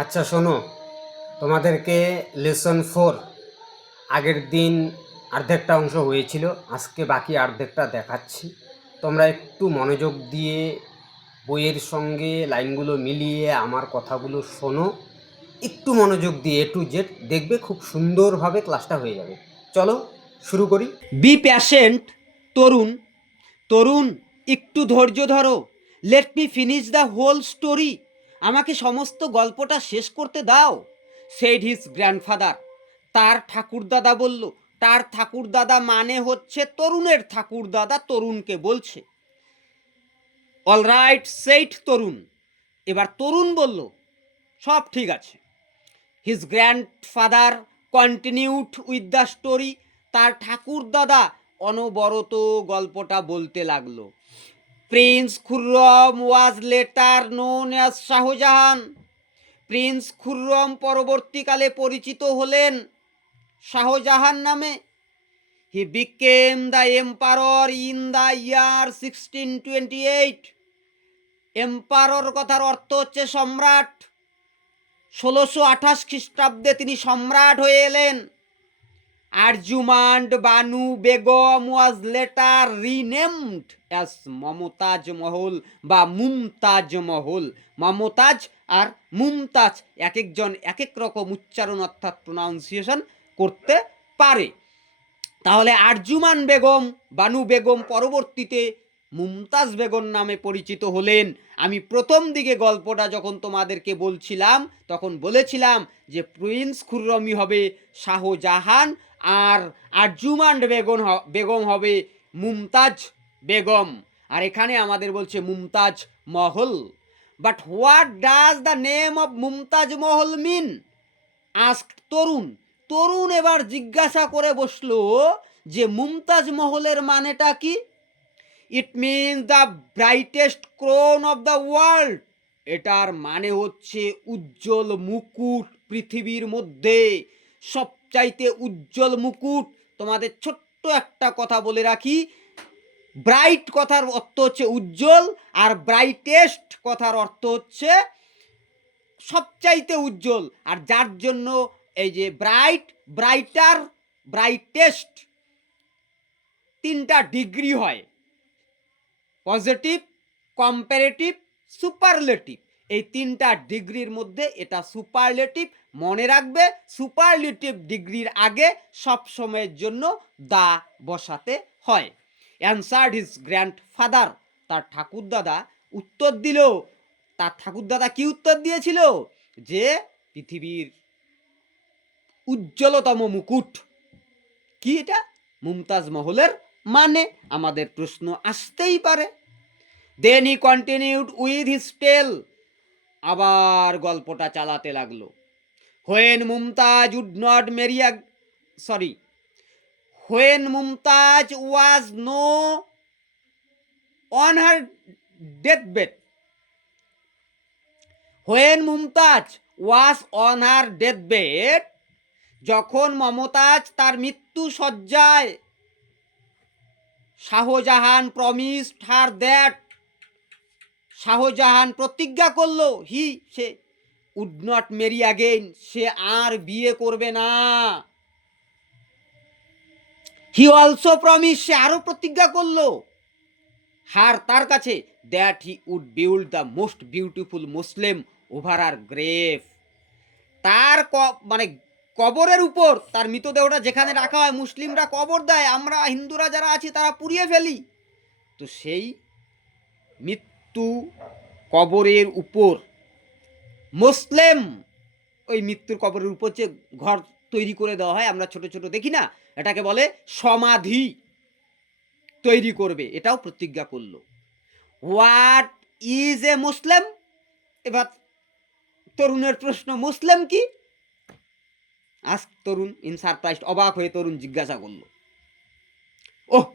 আচ্ছা শোনো, তোমাদেরকে লেসন 4 আগের দিন অর্ধেকটা অংশ হয়েছিল, আজকে বাকি অর্ধেকটা দেখাচ্ছি। তোমরা একটু মনোযোগ দিয়ে বইয়ের সঙ্গে লাইনগুলো মিলিয়ে আমার কথাগুলো শোনো। একটু মনোযোগ দিয়ে A to Z দেখবে, খুব সুন্দরভাবে ক্লাসটা হয়ে যাবে। চলো শুরু করি। B patient. তরুণ, তরুণ একটু ধৈর্য ধরো। Let me finish the whole story. আমাকে সমস্ত গল্পটা শেষ করতে দাও। Said his grandfather. তার ঠাকুরদাদা বলল। তার ঠাকুরদাদা মানে হচ্ছে তরুণের ঠাকুরদাদা তরুণকে বলছে। অলরাইট সেইট তরুণ। এবার তরুণ বলল সব ঠিক আছে। His grandfather continued with the story. তার ঠাকুরদাদা অনবরত গল্পটা বলতে লাগলো। প্রিন্স খুররম ওয়াজ letter known as Shahjahan. Prince Khurram পরবর্তীকালে পরিচিত হলেন শাহজাহান নামে। He became the emperor in the year 1628। Emperor কথার অর্থ হচ্ছে সম্রাট। 1628 খ্রিস্টাব্দে তিনি সম্রাট হয়ে এলেন। Arjumand Banu Begum was later renamed as Mumtaz Mahal বা মুমতাজ মহল। মমতাজ আর মুমতাজ এক একজন এক এক রকম উচ্চারণ অর্থাৎ প্রোনাউন্সিয়েশন করতে পারে। তাহলে আরজুমান বেগম বানু বেগম পরবর্তীতে মুমতাজ বেগম নামে পরিচিত হলেন। আমি প্রথম দিকে গল্পটা যখন তোমাদেরকে বলছিলাম তখন বলেছিলাম যে প্রিন্স খুররমি হবে শাহজাহান আর আরজুমান বেগম হবে মুমতাজ বেগম। আর এখানে আমাদের বলছে মুমতাজ মহল। But what does the name of Mumtaz Mahal mean? Ask তরুণ। তরুণ এবার জিজ্ঞাসা করে বসলো যে মুমতাজ মহলের মানেটা কি? It means the brightest Crohn of the world. এটার মানে হচ্ছে উজ্জ্বল মুকুট, পৃথিবীর মধ্যে সবচাইতে উজ্জ্বল মুকুট। তোমাদের ছোট্ট একটা কথা বলে রাখি, ব্রাইট কথার অর্থ হচ্ছে উজ্জ্বল, আর ব্রাইটেস্ট কথার অর্থ হচ্ছে সবচাইতে উজ্জ্বল। আর যার জন্য এই যে ব্রাইট, ব্রাইটার, ব্রাইটেস্ট তিনটা ডিগ্রি হয়, পজিটিভ, কম্পারেটিভ, সুপারলেটিভ। এই তিনটা ডিগ্রির মধ্যে এটা সুপারলেটিভ। মনে রাখবে সুপারলেটিভ ডিগ্রির আগে সব সময়ের জন্য দা বসাতে হয়। Answered his grandfather. তার ঠাকুরদাদা উত্তর দিল। তার ঠাকুরদাদা কি উত্তর দিয়েছিল? যে পৃথিবীর উজ্জ্বলতম মুকুট। কি এটা? মুমতাজ মহলের মানে আমাদের প্রশ্ন আসতেই পারে। Then he continued with his tale. আবার গল্পটা চালাতে লাগলো। When Mumtaz would not marry sorry when Mumtaz was no on her death bed. When Mumtaz was on her death bed. যখন মমতাজ তার মৃত্যু শয্যায়, Shahjahan promised her that. Shahjahan প্রতিজ্ঞা করলো সে উড নট মেরি অ্যাগেইন, সে আর বিয়ে করবে না। হি অলসো প্রমিস, সে আরো প্রতিজ্ঞা করলো তার কাছে that he would build the most beautiful mausoleum over her grave. তার মানে কবরের উপর, তার মৃতদেহটা যেখানে রাখা হয়, মুসলিমরা কবর দেয়, আমরা হিন্দুরা যারা আছি তারা পুড়িয়ে ফেলি, তো সেই মৃত্যু কবরের উপর মুসলিম, ওই মৃত্যুর কবরের উপর যে ঘর তৈরি করে দেওয়া হয়, আমরা ছোট ছোট দেখি না, এটাকে বলে সমাধি তৈরি করবে, এটাও প্রতিজ্ঞা করলো। হোয়াট ইজ এ মুসলিম? এবার তরুণের প্রশ্ন, মুসলিম কি? আজ তরুণ ইন সারপ্রাইজ, অবাক হয়ে তরুণ জিজ্ঞাসা করলো, oh,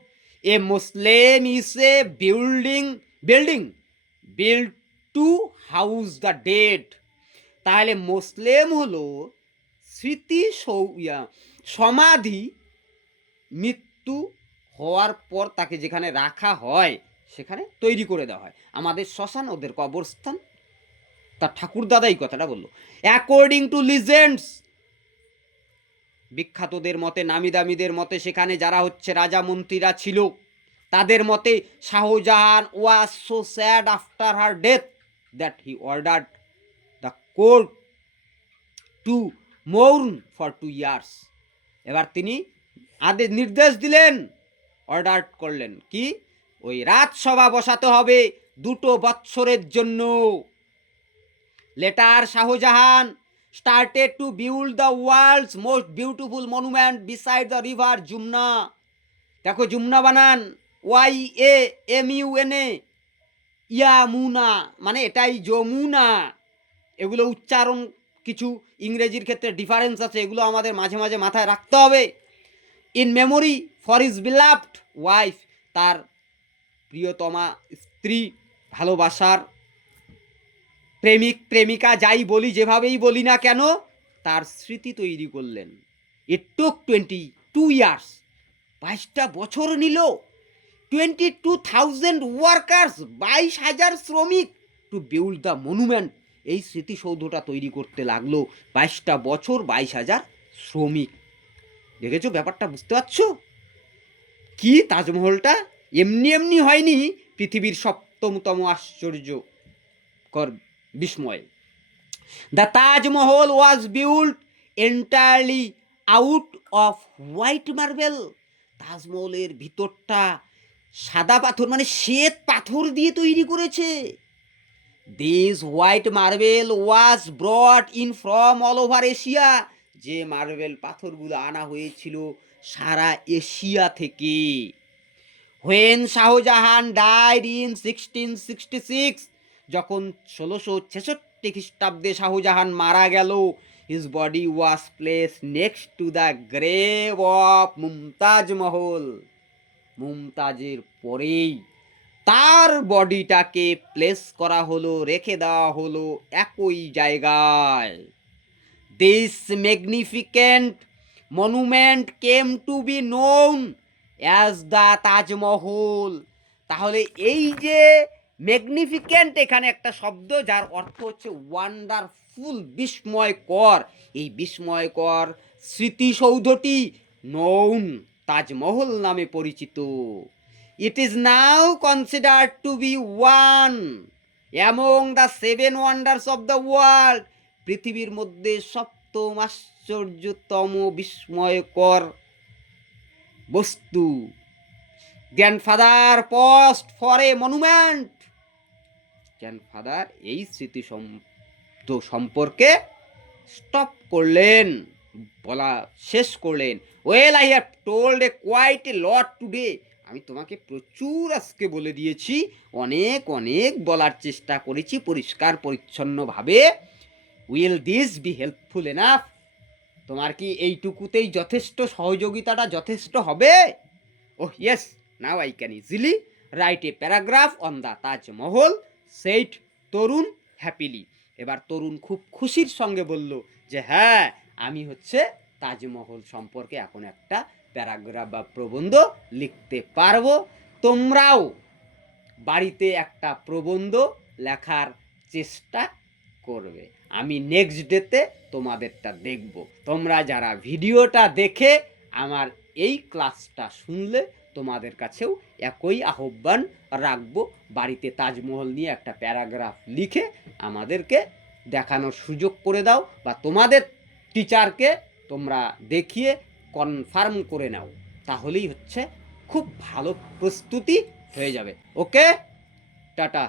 a mausoleum is a building build to house the dead. তাহলে মুসলিম হলো স্মৃতি সমাধি, মৃত্যু হওয়ার পর তাকে যেখানে রাখা হয় সেখানে তৈরি করে দেওয়া হয়। আমাদের শ্মশান ওদের কবরস্থান। তার ঠাকুরদাদা এই কথাটা বললো। অ্যাকর্ডিং টু লিজেন্ডস, বিখ্যাতদের মতে, নামি দামিদের মতে, সেখানে যারা হচ্ছে রাজা মন্ত্রীরা ছিল, তাদের মতে Shah Jahan was so sad after her death that he ordered the court to mourn for 2 years. এবার তিনি নির্দেশ দিলেন, অর্ডার করলেন কি, ওই রাজসভা বসাতে হবে 2 বৎসরের জন্য। Letter Shahjahan started to build the world's most beautiful monument beside the river Yamuna. দেখো যমুনা বানান YAMUNA, ইয়ামুনা, মানে এটাই যমুনা। এগুলো উচ্চারণ কিছু ইংরেজির ক্ষেত্রে ডিফারেন্স আছে, এগুলো আমাদের মাঝে মাঝে মাথায় রাখতে হবে। In memory for his beloved wife, তার প্রিয়তমা স্ত্রী, ভালোবাসার প্রেমিক প্রেমিকা, যাই বলি, যেভাবেই বলি না কেন, তার স্মৃতি তৈরি করলেন। ইট টুক 22 ইয়ার্স, 22টা বছর নিল। 22,000 ওয়ার্কার্স, 22,000 শ্রমিক, টু বিল্ড দ্য মনুমেন্ট, এই স্মৃতিসৌধটা তৈরি করতে লাগলো। 22টা বছর, 22,000 শ্রমিক। দেখেছো ব্যাপারটা, বুঝতে পারছো? কি তাজমহলটা এমনি এমনি হয়নি, পৃথিবীর 7তম আশ্চর্যকর বিস্ময়। The Taj Mahal was built entirely out off white marble. তাজমহলের ভিতরটা সাদা পাথর, মানে শ্বেত পাথর দিয়ে তৈরি করেছে। This white marble was ব্রট in from all over Asia, যে মার্বেল পাথরগুলো আনা হয়েছিল সারা এশিয়া থেকে। হোয়েন শাহজাহান ডাইড ইন 1666, যখন 1666 খ্রিস্টাব্দে শাহজাহান মারা গেল, his body was place next to the grave of Mumtaz মহল। মুমতাজের পরেই তার বডিটাকে প্লেস করা হলো, রেখে দেওয়া হলো একই জায়গায়। This magnificent monument came to be known as the Taj Mahal. তাহলে এই যে ম্যাগনিফিকেন্ট, এখানে একটা শব্দ যার অর্থ হচ্ছে ওয়ান্ডারফুল, বিস্ময়কর। এই বিস্ময়কর স্মৃতিসৌধটি নৌন, তাজমহল নামে পরিচিত। It is now considered to be one among the 7 wonders of the world, পৃথিবীর মধ্যে 7ম আশ্চর্যতম বিস্ময়কর বস্তু। Grandfather paused for a monument, grandfather এই স্মৃতি সম্পর্কে স্টপ করলেন, বলা শেষ করলেন। Well I have told a quite a lot today, আমি তোমাকে প্রচুর আজকে বলে দিয়েছি, অনেক অনেক বলার চেষ্টা করেছি পরিষ্কার পরিচ্ছন্নভাবে। Will this be helpful enough, তোমার কি এইটুকুতেই যথেষ্ট, সহযোগিতাটা যথেষ্ট হবে? Oh yes, now I can easily write a paragraph on the Taj Mahal, said Tarun happily. এবার তরুণ খুব খুশির সঙ্গে বলল যে হ্যাঁ, আমি হচ্ছে তাজমহল সম্পর্কে এখন একটা প্যারাগ্রাফ বা প্রবন্ধ লিখতে পারবো। তোমরাও বাড়িতে একটা প্রবন্ধ লেখার চেষ্টা করবে। আমি নেক্সট ডেতে তোমাদেরটা দেখব। তোমরা যারা ভিডিওটা দেখে আমার এই ক্লাসটা শুনলে, তোমাদের কাছেও একই আহ্বান রাখবো, বাড়িতে তাজমহল নিয়ে একটা প্যারাগ্রাফ লিখে আমাদেরকে দেখানোর সুযোগ করে দাও, বা তোমাদের টিচারকে তোমরা দেখিয়ে কনফার্ম করে নাও, তাহলেই হচ্ছে খুব ভালো প্রস্তুতি হয়ে যাবে। ওকে, টাটা।